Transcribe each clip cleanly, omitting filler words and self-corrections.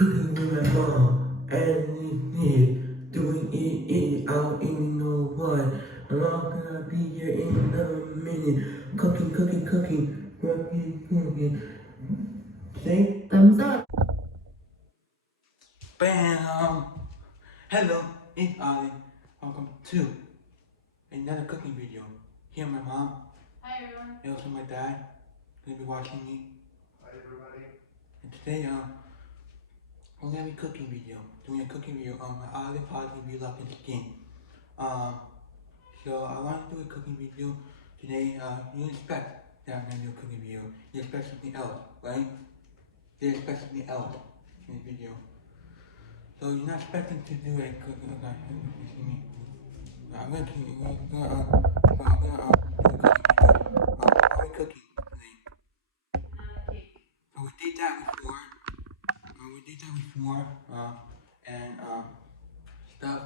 Cooking with my mom, and it, doing it, I don't even know what. I'm not gonna be here in a minute. Cooking, say thumbs up. Bam! Hello, it's Ali. Welcome to another cooking video. Here my mom. Hi everyone. And also my dad. Gonna be watching me. Hi everybody. And today we're gonna be cooking video. Doing a cooking video on my olive parsley vlog and skin. So I want to do a cooking video today. You expect that I'm gonna do a cooking video. You expect something else, right? You expect something else in the video. So you're not expecting to do a cooking. Okay, you see me. I'm gonna do a cooking video. What are we cooking today? Banana cake. So we did that before. And stuff.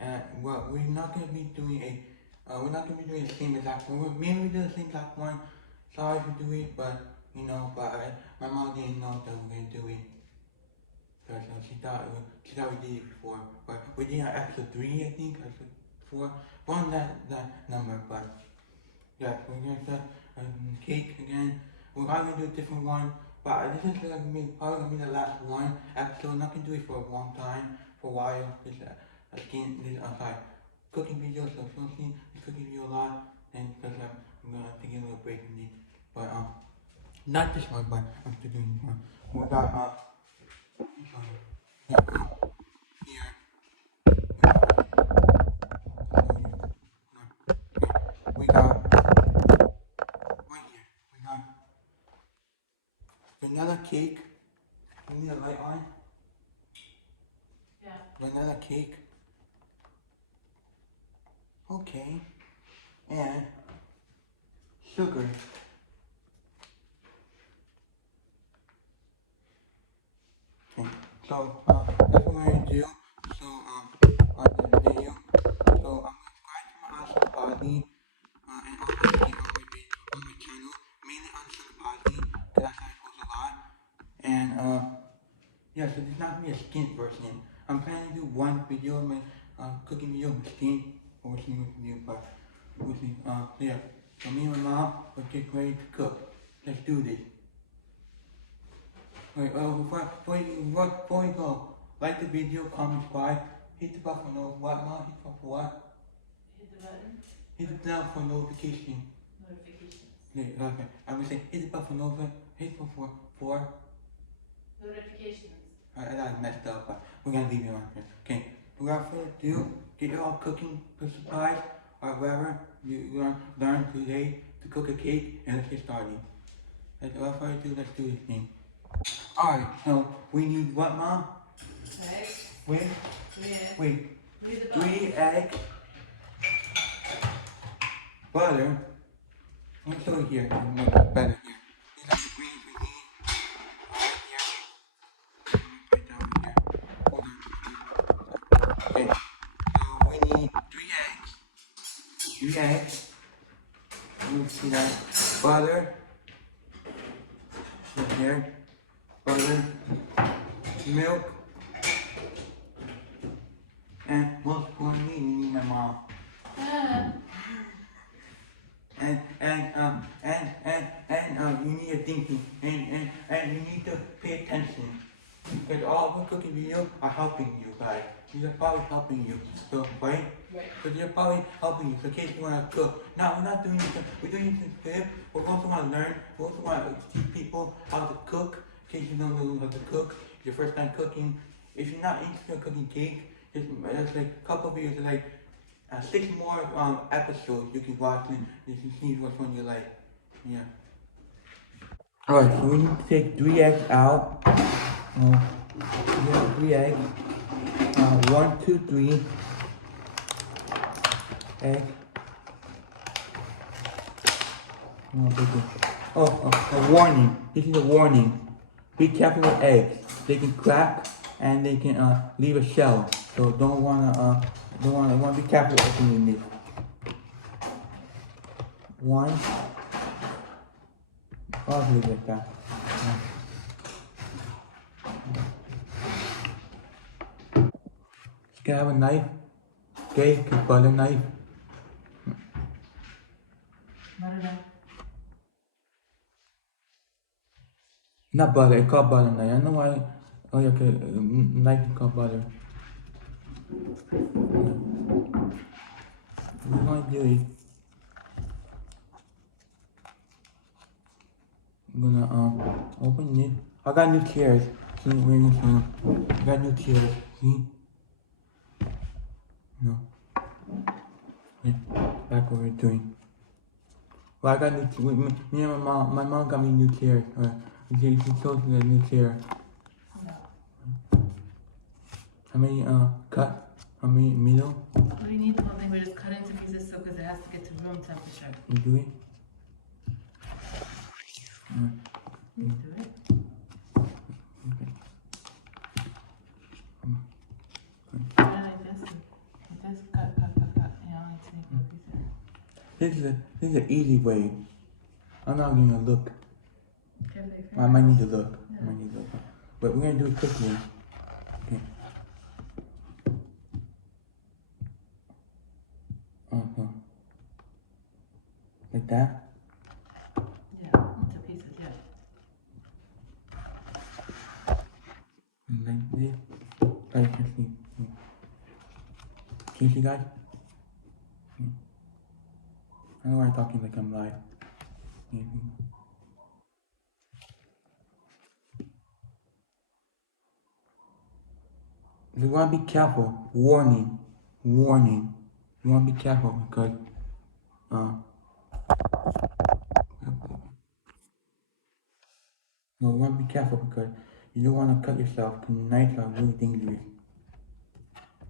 And well, we're not gonna be doing the same exact one. Maybe we do the same exact one. Sorry for doing it, but my mom didn't know that we were gonna do it. Cause she thought we did it before, but we did episode 3, I think, episode 4, on that number. But yeah, we're gonna start cake again. We're probably gonna do a different one, but this is probably gonna be the last one episode. I'm not gonna do it for a long time, for a while. Cooking video. So if you don't see this cooking video a lot, then because I'm gonna take a little break from it. But not this one, but I'm still doing this one. We got here. We got right here. We got vanilla cake. We need a light on. Yeah. Vanilla cake. Okay. And sugar. Okay. So that's what we're gonna do. So on the video. So I'm subscribed to my Asha Body and also looking on my channel, mainly on Asha Body, because that's how I post a lot. And yeah, so this is not gonna be a skin version. I'm planning to do one video on my cooking video with skin, or we'll see what we can do, but we'll see. Yeah. So me and my mom will get ready to cook. Let's do this. Wait, before you go, like the video, comment, subscribe, hit the button for Mom? Hit the button for what? Hit the button. Hit the bell for notification. Notifications. Yeah, okay. I'm gonna say hit the bell for for Notifications. I got messed up, but we're gonna leave it on here. Okay. Without further ado, get your all cooking supplies or whatever you learn today to cook a cake, and let's get started. Without further ado, let's do this thing. Alright, so we need what, Mom? Eggs. Wait. Need the butter. 3 eggs, butter. Let me show you here. I'll make it better here. These are the ingredients we need. Right here. Let me put it down here. Hold on. Okay. So we need 3 eggs. 3 eggs. Let me see that. Butter. Right here. Butter. Milk. And most importantly, we need my mom. And you need to think and you need to pay attention. Because all the cooking videos are helping you guys. These are probably helping you. So right? So they're probably helping you. So in case you wanna cook. Now we're not doing this, we're doing this tip. We also wanna learn, we also wanna teach people how to cook. In case you don't know how to cook, it's your first time cooking. If you're not interested in cooking cake, there's like a couple of videos, like 6 more episodes you can watch and you can see which one you like. Yeah. Alright, so we need to take 3 eggs out. We have 3 eggs. 1, 2, 3 eggs. A warning. This is a warning. Be careful with eggs. They can crack and they can leave a shell. So wanna be careful opening this. 1. I'll leave it like that. Can I have a knife? Okay, can butter knife. Not butter, it's called butter knife. I know why. Oh, yeah, okay. Knife is called butter. What am I doing? I'm gonna open it. I got new chairs. See, where this one? I got new chairs. See? No. Yeah. Back what we're doing. Well, I got new. Me and my mom got me new chairs. She sold me a new chair. How many cut? How many middle? What do you need the whole thing? We're just cutting to pieces so because it has to get to room temperature. You do it? You do it. Okay. Yeah, like this. Like this. Cut. You know, like to make little pieces. This is an easy way. I'm not gonna look. Carefully, I might need to fingers. look. I might need to look. But we're gonna do it quickly. Okay. Like that. Yeah, into pieces, yeah. And like this. Oh, you can see. Can you see, guys? I know I'm talking like I'm live. You wanna be careful. Warning. Warning. You wanna be careful because no, you wanna be careful because you don't wanna cut yourself because knives are really dangerous.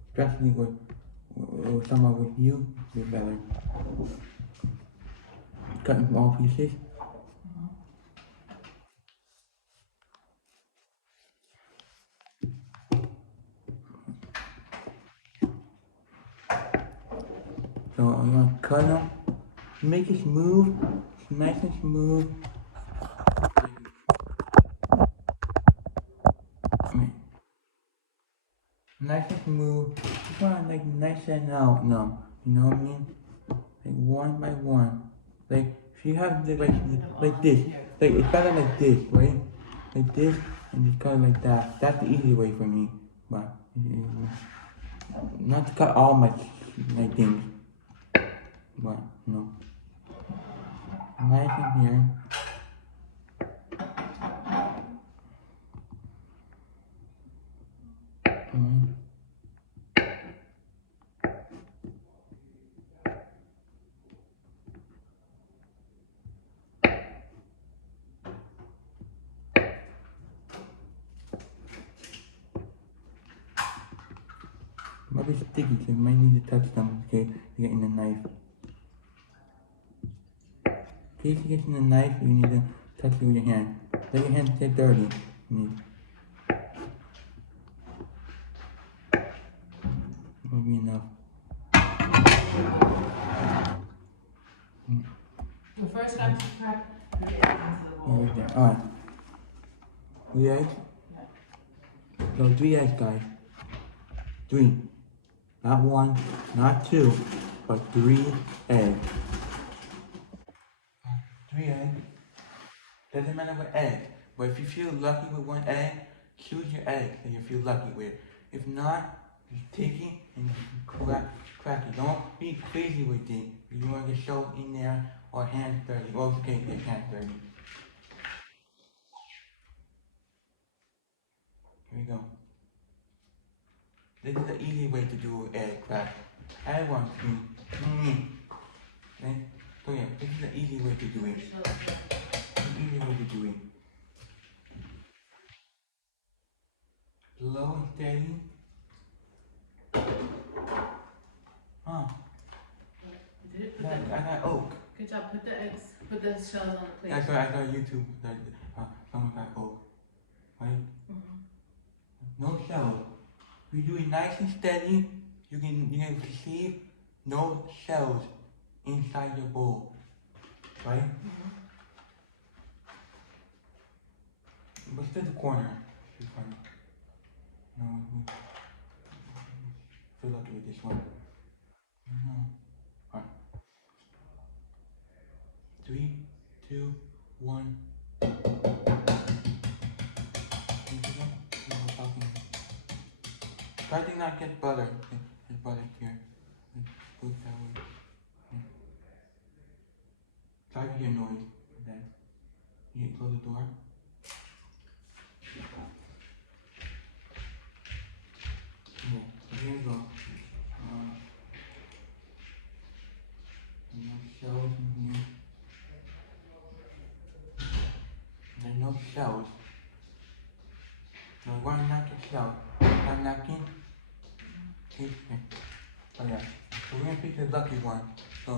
Especially with someone with you, you're better. Cut in all pieces. So I'm gonna cut them. Make it smooth. It's nice and smooth. Nice and smooth. Just want like nice and out now. You know what I mean? Like one by one. Like if you have the, like this. Like it's better like this, right? Like this and just cut it like that. That's the easy way for me. But not to cut all my things. But no. Nice in here. Might be sticky, so you might need to touch them, okay, to get in the knife. In case you get in the knife, you need to touch it with your hand. Let your hand get dirty. You need. Might be enough. The first time to prep, you get it into the bowl. Right there. Alright. 3 eggs? So 3 eggs, guys. 3. Not 1, not 2, but 3 eggs. 3 eggs. Doesn't matter what egg. But if you feel lucky with 1 egg, choose your egg that you feel lucky with. If not, just take it and crack it. Don't be crazy with it. You want to get salt in there or hands dirty. Well, it's okay to get hands dirty. Here we go. This is the easy way to do egg crack. I want to. Okay? So yeah, this is the easy way to do it. Easy way to do it. Slow and steady. Huh. You did it? I got oak. Good job. Put the shells on the plate. That's why I got YouTube. Someone got oak. Right? No shells. If you do it nice and steady, you can receive no shells inside your bowl. Right? But still the corner. No. this one. Alright. 3, 2, 1. Try to not get butter. Get butter here. Put it that way. Try to hear noise. Then you close the door. Yeah, so here you go. No shells in here. There's no shells. No, why not get shells? Have napkin? Okay. Oh yeah. So we're gonna pick the lucky one. So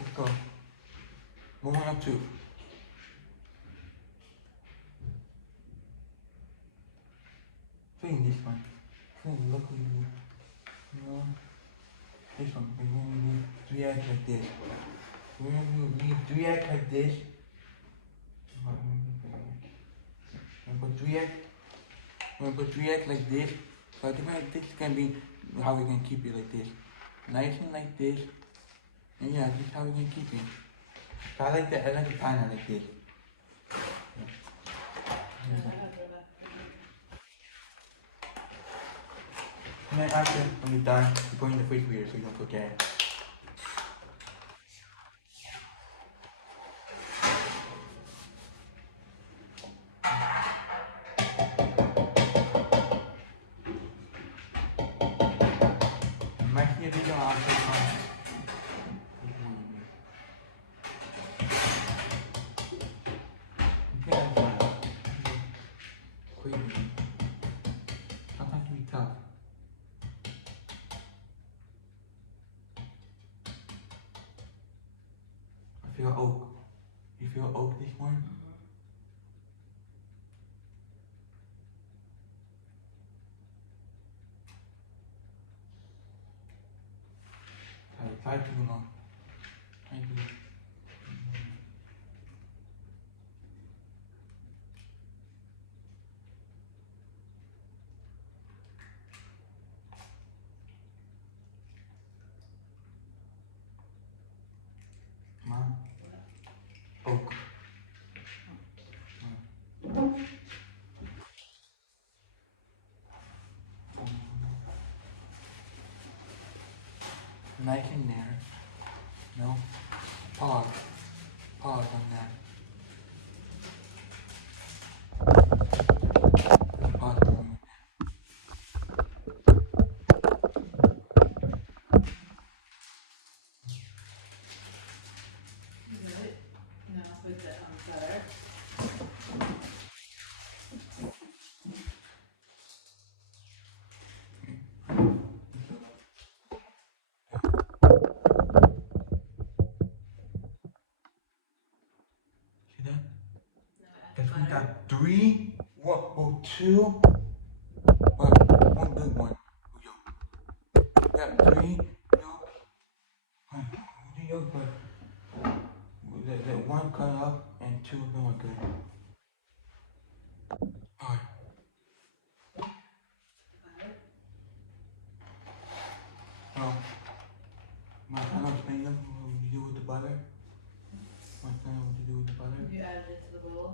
let's go. We're one up 2. Clean this one. Clean the lucky one. No. This one. We're gonna need 3 eggs like this. We're gonna need 3 eggs like this. I'm gonna put 3 eggs. We're gonna put 3 eggs like this. So I think this is gonna be how we're gonna keep it like this. Nice and like this. And yeah, this is how we're gonna keep it. So I like the panel like this. And then after, when you're done, you put it in the refrigerator so you don't forget. You might see a video I'll take on. Crazy. Sometimes it can be tough. I feel oak. You feel oak this one? Try to do long. Try to do. Mom. Oak. Nice in there. No. Pause. Pause on that. Pause for a moment. Good. Now put the butter. See that? Because we got 3, 2, one good one. We got 3, but that 1 cut up and 2 of them are good. Alright. Oh, my son explained them what you do with the butter. My son what you do with the butter. You added it to the bowl.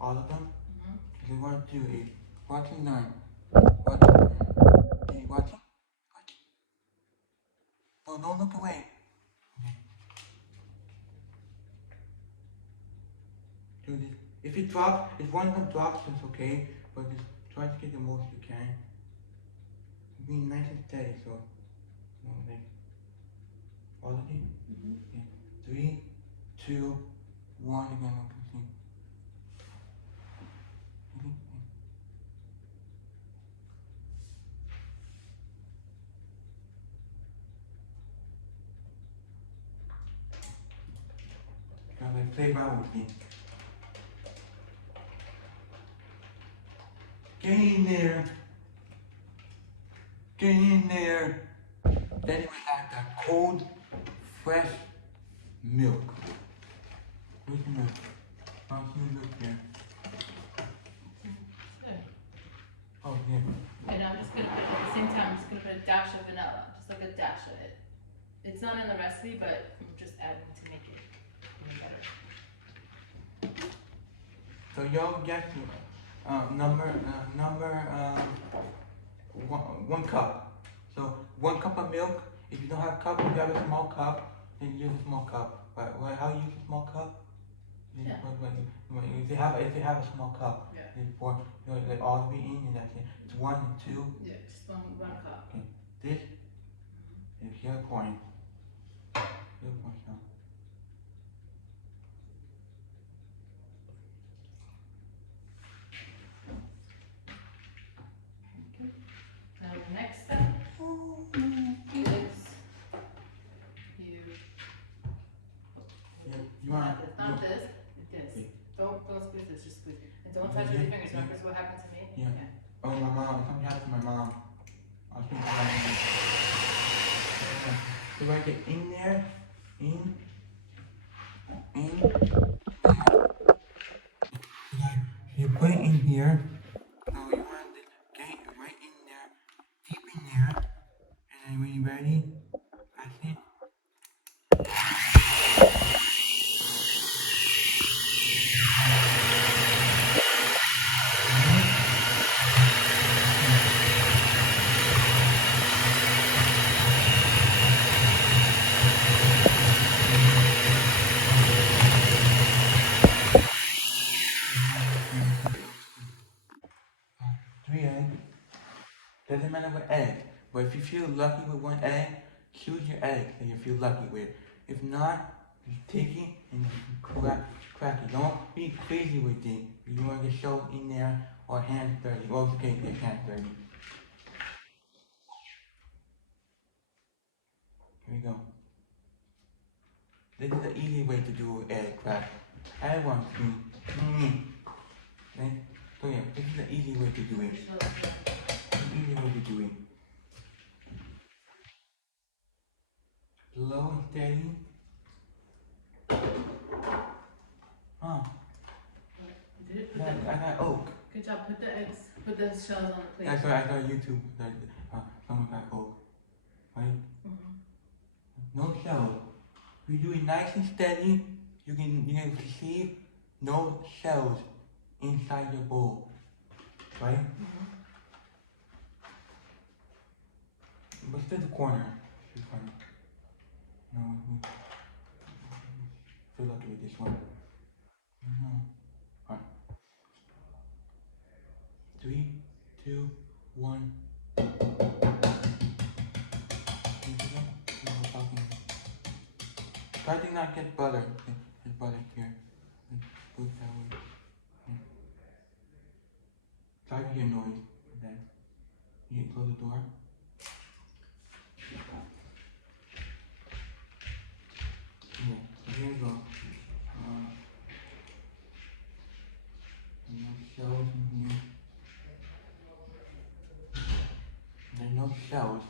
All of them? Mm-hmm. Okay, 1, 2, 8. Watching 9. Watching 9. Hey, watching? Watching. No, don't look away. Okay. Do this. If it drops, if one of them drops, it's okay. But just try to get the most you can. Be nice and steady, so like all of you. Okay. 3, 2, 1 again. I can see. Now like play around with me. Get in there. Get in there. Then we add that cold, fresh milk. Where's the milk? I'll see the milk here. There. Oh, Oh, yeah. And I'm just gonna put, at the same time, I'm just gonna put a dash of vanilla, just like a dash of it. It's not in the recipe, but I'm just adding to make it even better. So y'all get number one cup. So 1 cup of milk. If you don't have a cup, if you have a small cup, then use a small cup. But how you use a small cup? Yeah. If you have a small cup, Yeah. then pour let all be in, and that's it. It's 1 and 2. Yeah, just one cup. Okay. This is here pouring. Here pouring some. Okay. Now the next step is you. Yeah, you want Not this, this. Okay. Don't squeeze this, just squeeze. And don't touch Yeah, with your fingers. yeah. Remember what happened to me? Yeah. Oh, my mom. Something happened to my mom. I was thinking about it. So I get in there, in. You put it in here. So you want to get it right in there, deep in there. And then when you're ready, that's it. Three eggs. Doesn't matter what egg. But if you feel lucky with one egg, choose your egg that you feel lucky with. If not, just take it and crack it. Don't be crazy with it. You don't want to get shoved in there or hands dirty. Well, okay, get hands dirty. Here we go. This is the easy way to do egg crack. I want to. Okay? So yeah, this is the easy way to do it. Easy way to do it. Low and steady. Huh. You did it? I got oak. Good job. Put the eggs, put the shells on the plate. That's why I got YouTube. Someone got oak. Right? Mm-hmm. No shells. If you do it nice and steady, you can receive no shells inside your bowl. Right? Mm-hmm. But still the corner. No, feel lucky with this one. Alright. 3, 2, 1. Try to not get butter. Okay. There's butter here. Put that way. Okay. Try to hear noise. Then you can close the door. Yeah. So here you go. No shells in here. There's no shells.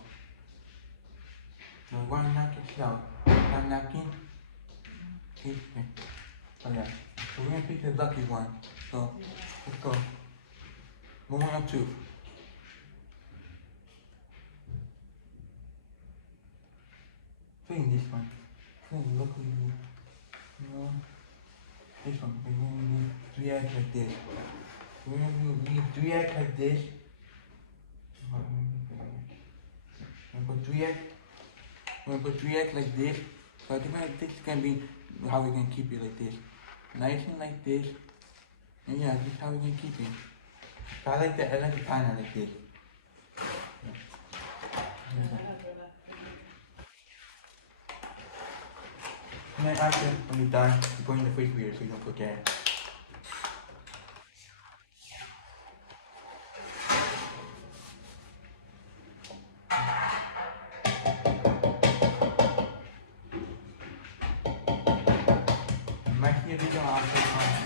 So one napkin shell. One napkin. Okay. Oh yeah. So we're gonna pick the lucky one. So let's go. 1 or 2. Clean this one. Clean lucky one. No. This one. We're gonna need 3 eggs like this. We're gonna need 3 eggs like this. I'm gonna put 3 eggs. I'm gonna put 3 eggs like this. So I think this is gonna be how we're gonna keep it like this. Nice and like this. And yeah, this is how we're gonna keep it. So I like the pan like this. And then after, when you're done, you put it in the refrigerator so you don't forget. You might see a video on Facebook.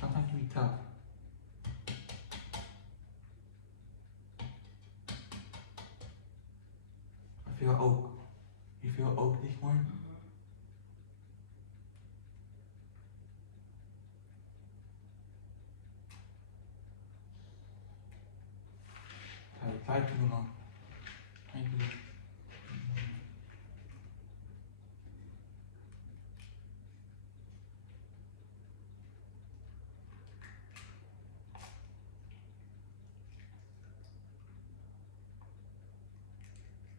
Sometimes it can be tough. I feel oak. You feel oak this one? Try too long. Try too long.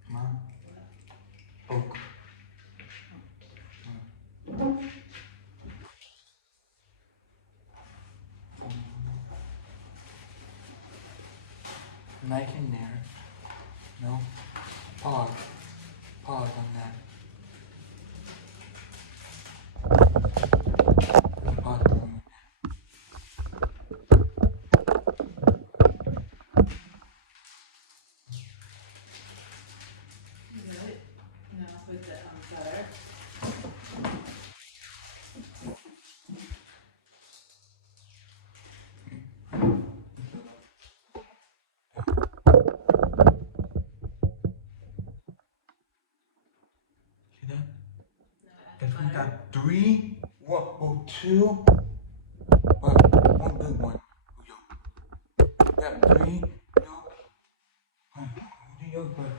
Mom. Oak. Knife in there. No. Pause. Pause on that. Pause on that. Good. Now put the butter. See that? Now add If we butter. got three, two, one good one. We got three, yolk, but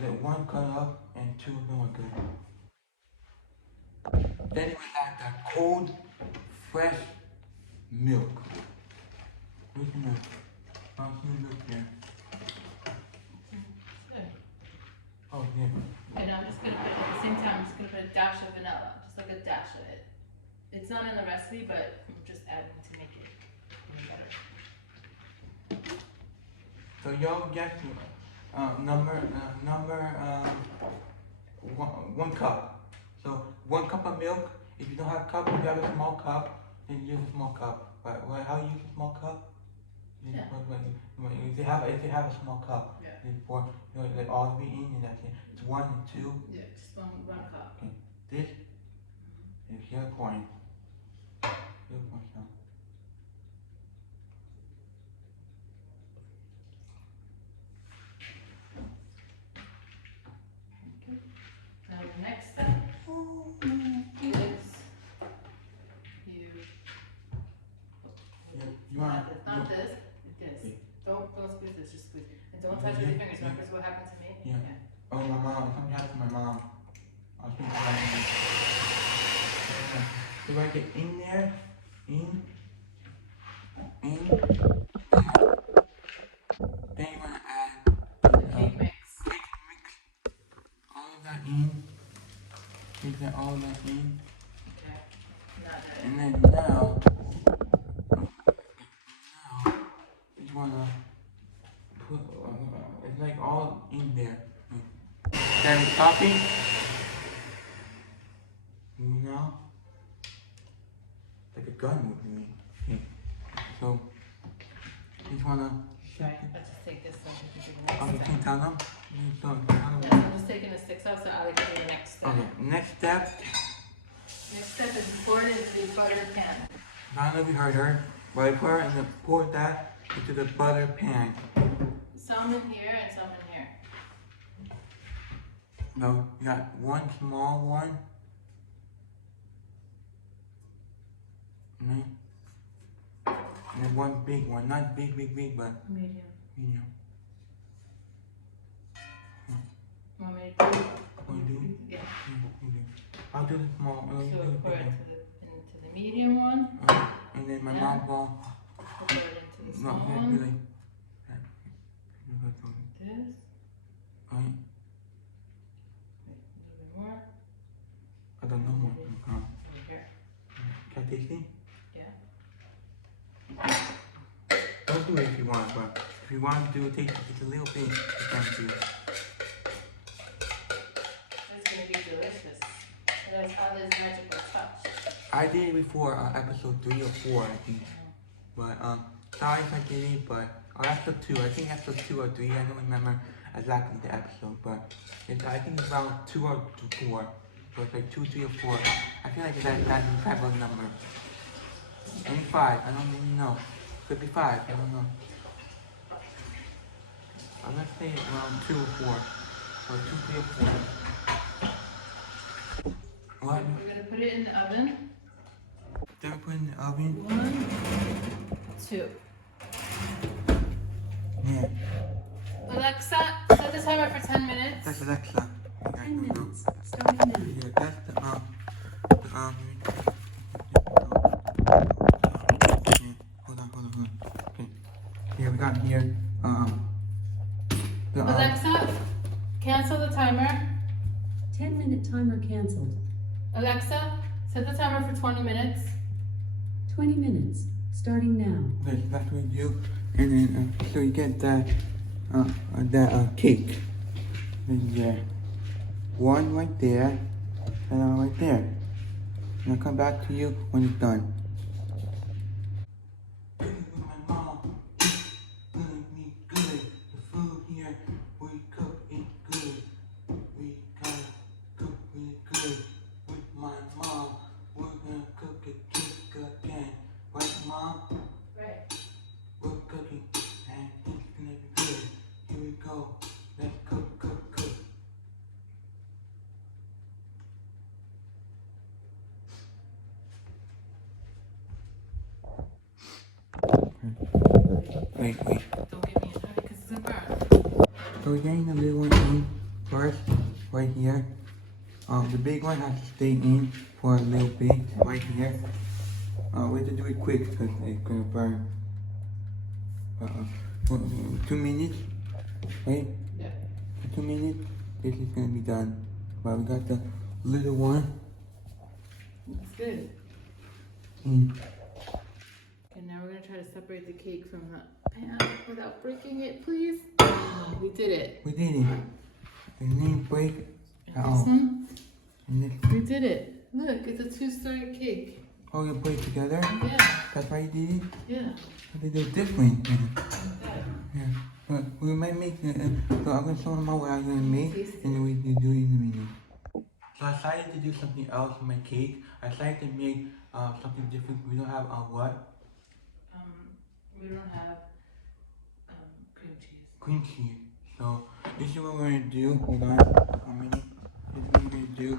the one cut up and two of them are good. Then we add that cold, fresh milk. Where's the milk? Oh, some milk there. Good. Oh, yeah. And I'm just gonna put, at the same time, I'm just gonna put a dash of vanilla, just like a dash of it. It's not in the recipe, but I'm just adding to make it even better. So y'all get number one cup. So 1 cup of milk. If you don't have a cup, if you have a small cup, then use a small cup. But how you use a small cup? Yeah. If you have a small cup, Yeah. then pour let all be in and that's it. It's 1 and 2. Yeah, just one cup. Okay. This is here pouring. Here pouring some. Now the next step is you. Yeah, you want Not this, this. Yeah. Don't squeeze this, just squeeze. And don't touch with your fingers, remember what happened to me? Yeah. Oh, my mom. Something happened to my mom. I was thinking about it. So I get in there, in. Then you want to add The cake mix. cake mix. All of that in. Take that all of that in. Okay. Not that. And then now you want to put, it's like all in there. Then topping. Now, like a gun would be. Okay. So, you just want to Right, I'll just take this one and do the Oh, you next can't step. tell them? You don't tell them? Yes, I'm just taking the sticks out so Ali can do the next step. Okay, next step. Next step is pour it into the butter pan. Now that we heard her, right her and then pour that into the butter pan. Some in here and some in here. No, you got one small one. Mm-hmm. And then one big one. Not big, but Medium. medium. Want me to do it? Oh, you do it? Yeah. Okay. I'll do the small. So You do the pour big it one. into the medium one. And then my Yeah. mom will. Pour it into the No, small here, one. really. This. Right. Wait, a little bit more. I don't know more. Over here. Can I taste it? Yeah. Don't do it if you want, but if you want to do it, take just a little bit. You can do it. It's gonna be delicious. It has Ali's magical touch. I did it before, episode 3 or 4, I think. But sorry if I did it, but episode 2. I think episode 2 or 3. I don't remember exactly the episode, but I think it's around 2 or 4. So it's like 2, 3 or 4. I feel like that type of number. Maybe 5. I don't even know. Could be 5. I don't know. I'm gonna say around 2 or 4. Or 2, 3 or 4. Put it in the oven. Then put it in the oven. 1, 2. Yeah. Alexa, set the timer for 10 minutes. That's Alexa. 10 minutes. Starting now. Yeah, that's the yeah, hold on. Okay. Here we got here the Alexa, cancel the timer. 10-minute timer canceled. Alexa, set the timer for 20 minutes. 20 minutes. Starting now. okay, that's what we do, and then so you get that cake. And yeah, one right there, and right there. And I'll come back to you when it's done. My mom good, me good. The food here, we cook it good. We gotta cook it good. With my mom, we're gonna cook it cake again. Right, Mom? Right. We're cooking, and it's gonna be good. Here we go. Let's cook. Wait. Don't get me in a hurry because it's gonna burn. So we're getting the little one in first, right here. The big one has to stay in for a little bit, right here. We have to do it quick because it's gonna burn. For 2 minutes, right? Yeah. For 2 minutes, this is gonna be done. But we got the little one It's good. in. And now we're gonna try to separate the cake from the pan without breaking it, please. We did it. We did it. It didn't break And at this all. one, And this, we did it. Look, it's a 2-story cake. all you put it together. Yeah, That's why you did it. yeah. But they do different. Like that. Yeah, but we might make so I'm gonna show them what I'm gonna make, and then we can do it in a minute. So I decided to do something else in my cake. I decided to make something different. We don't have what? We don't have cream cheese. Cream cheese. So this is what we're gonna do. Hold on, a minute. This is what we're gonna do.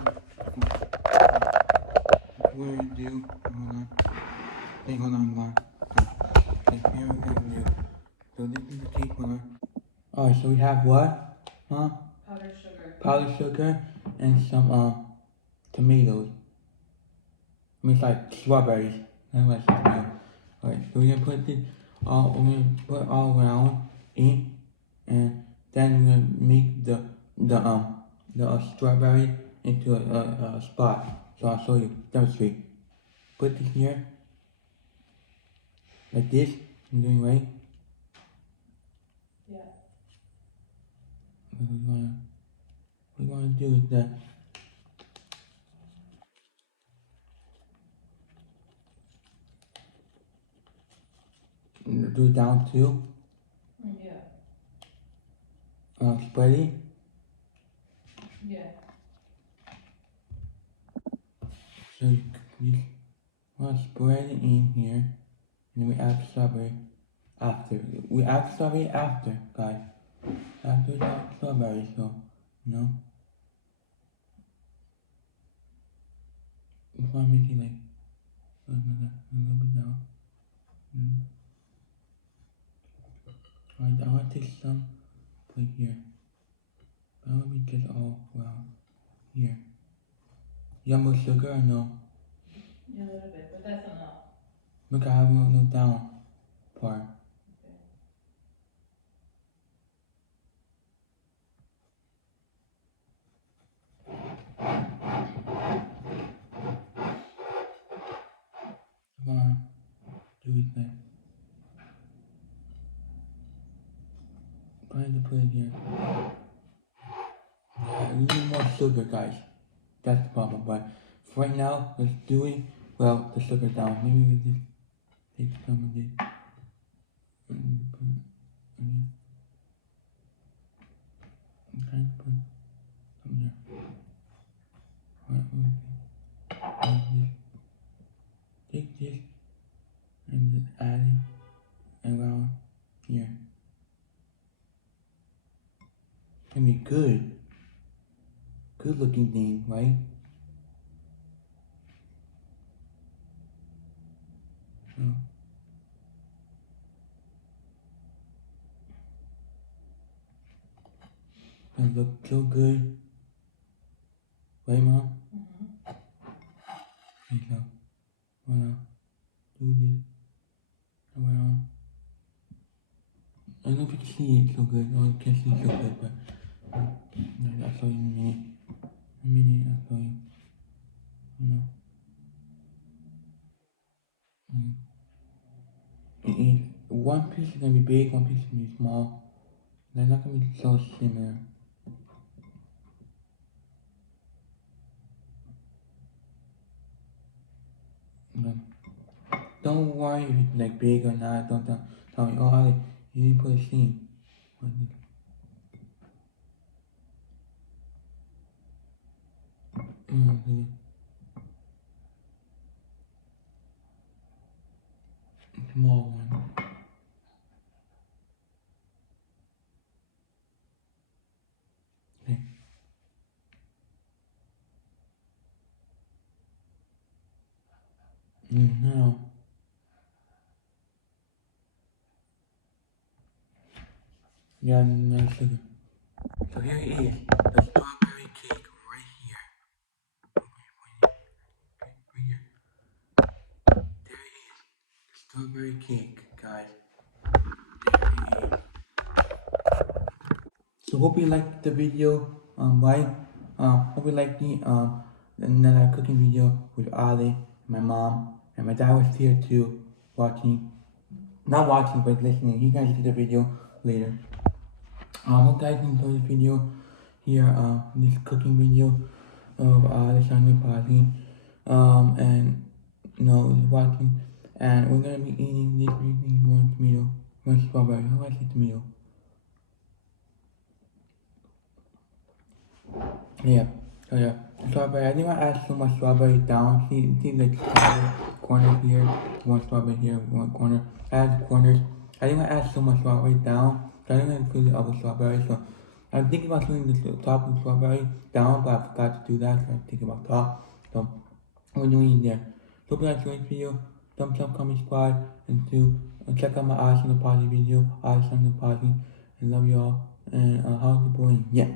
Hold on. Hey, hold on. Okay, here we're gonna do. So this is the cake. Hold on. Alright, so we have what? Huh? Powdered sugar. Powdered sugar and some tomatoes. I mean, it's like strawberries. That's what it's tomato. Alright, so we're gonna put it all around in, and then we're gonna make the strawberry into a spot. So I'll show you. Demonstrate. Put it here, like this. I'm doing right. Yeah. What we wanna do is that do it down too. Yeah. Spread it. Yeah. So you want to spread it in here, and then we add strawberry after. We add strawberry after, guys. After the strawberry, so you know. We want to make it like a little bit down. Alright, I want to take some put here. I want to make it all around here. You want more sugar or no? Yeah, a little bit, but that's enough. Look, I have no down part. Come on, do it then. Trying to put it here. Yeah, we need more sugar, guys. That's the problem. But for right now, let's do it. Well, the sugar down. Maybe we just take some of this and put it in. I'm trying to put some there. Alright, take this and just add it around here. It's gonna be good. Good looking thing, right? So I look so good. Right, Mom? Okay, so wanna do this around. I don't know if you can see it so good. Oh, you can't see it so good, but I'll show you in a minute. I'll show you. You know. One piece is gonna be big, one piece is gonna be small. They're not gonna be so similar. Okay. Don't worry if it's like big or not. Don't tell me, oh, Ali, you didn't put a seam. Small one. Okay. Now, yeah, no sugar. So here it is, the strawberry cake right here. Right here. There it is, the strawberry cake, guys. There it is. So hope you liked the video, right? Hope you liked the another cooking video with Ali, my mom, and my dad was here too, watching. Not watching, but listening. You guys see the video later. Hope guys enjoyed this video here, this cooking video of Alessandro Pazzi, and watching, and we're gonna be eating these three things: one tomato, one strawberry. How do I say tomato? Yeah, so yeah, strawberry. I didn't want to add so much strawberry down. See like corners here, one strawberry here, one corner. Add corners. I didn't want to add so much strawberry down. So I didn't want to include the other strawberry. So I'm thinking about putting the top of the strawberry down, but I forgot to do that. So I'm thinking about top. So we're doing it there. So hope you guys enjoyed this video. Thumbs up, comment, subscribe, and check out my Alessandro Pazzi video. Alessandro Pazzi. I love y'all. And how's the boy? Yeah.